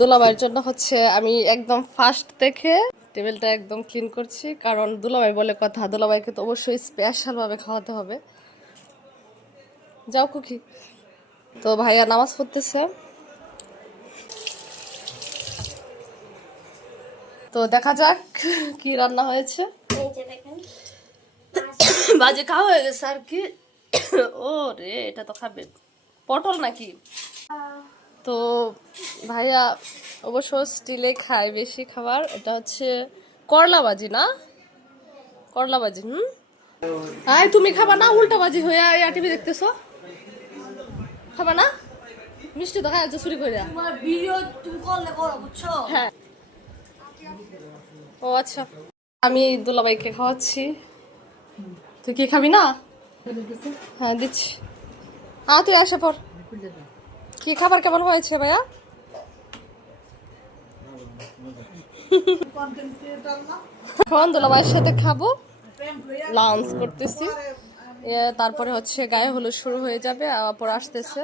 দুলাভাইয়ের জন্য হচ্ছে আমি একদম ফার্স্ট দেখে টেবিলটা একদম ক্লিন করছি, কারণ দুলাভাই বলে কথা, দুলাভাইকে তো অবশ্যই স্পেশাল ভাবে খাওয়াতে হবে। যাও খুকি। তো ভাইয়া নামাজ পড়তেছে। তো দেখা যাক কি রান্না হয়েছে। বাজে খাওয়া হয়ে গেছে আর কি। ও রে, এটা তো খাবে পটল নাকি? তো ভাইয়া অবশ্য স্টিলে খায় বেশি খাবার। এটা হচ্ছে করলা ভাজি না? করলা ভাজি। আয় তুমি খাবা না? উল্টা ভাজি হয়ে টিভি দেখতেছো, খাবা না? মিষ্টি তো খায় চুরি করে। তোমার ভিডিও তুমি করলে করো, বুঝছো? হ্যাঁ। ও আচ্ছা, আমি দুলাভাইকে খাওয়াচ্ছি। তুই কি খাবি না? হ্যাঁ দিচ্ছি। তুই আসা পর। কি খাবার কেমন হয়েছে ভাইয়া? এখন দুলাভাইয়ের সাথে খাবো, লাঞ্চ করতেছি। তারপরে হচ্ছে গায়ে হলুদ শুরু হয়ে যাবে, পর আসতেছে।